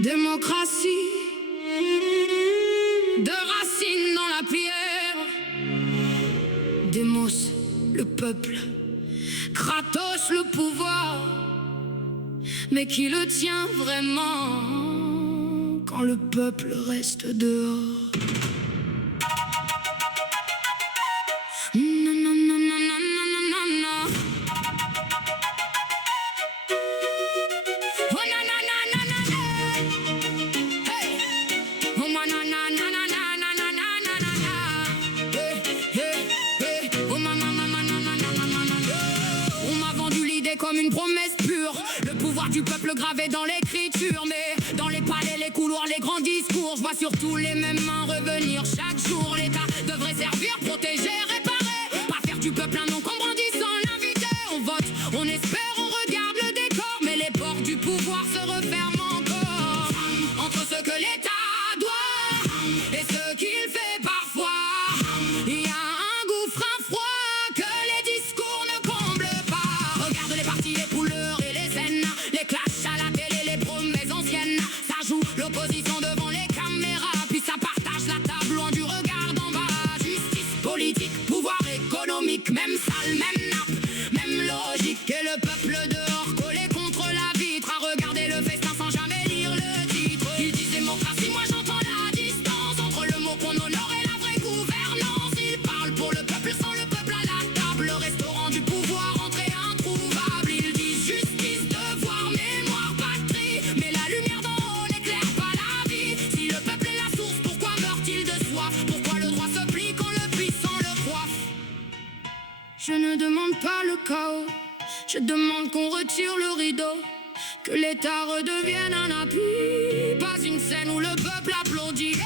Démocratie, de racines dans la pierre. Démos, le peuple. Kratos, le pouvoir. Mais qui le tient vraiment quand le peuple reste dehors? Comme une promesse pure, le pouvoir du peuple gravé dans l'écriture. Mais dans les palais, les couloirs, les grands discours, je vois surtout les mêmes mains revenir chaque jour. L'État devrait servir, protéger, réparer, pas faire du peuple un encombrant disant l'invité. On vote, on espère, on regarde le décor, mais les portes du pouvoir se referment encore. Entre ce que l'État doit et ce qu'il fait parfois, il y a un gouffre, un froid que les discours ne comblent pas. Regarde les partis, les couleurs et les scènes, les clashs à la télé, les promesses anciennes. Ça joue l'opposition devant les caméras, puis ça partage la table loin du regard d'en bas. Justice, politique, pouvoir économique, même salle, même nappe, même logique. Et le peuple dehors collé contre la vitre, à regarder le festin sans jamais lire le titre. Ils disent démocratie, moi j'entends la distance entre le mot qu'on honore et la vraie gouvernance. Ils parlent pour le peuple sans le peuple à la table, le restaurant du pouvoir entrée introuvable. Ils disent justice, devoir, mémoire, patrie, mais la lumière d'en haut n'éclaire pas la vie. Si le peuple est la source, pourquoi meurt-il de soif? Pourquoi le droit se plie quand le puissant le coiffe? Je ne demande pas le chaos, je demande qu'on retire le rideau, que l'État redevienne un appui, pas une scène où le peuple applaudit.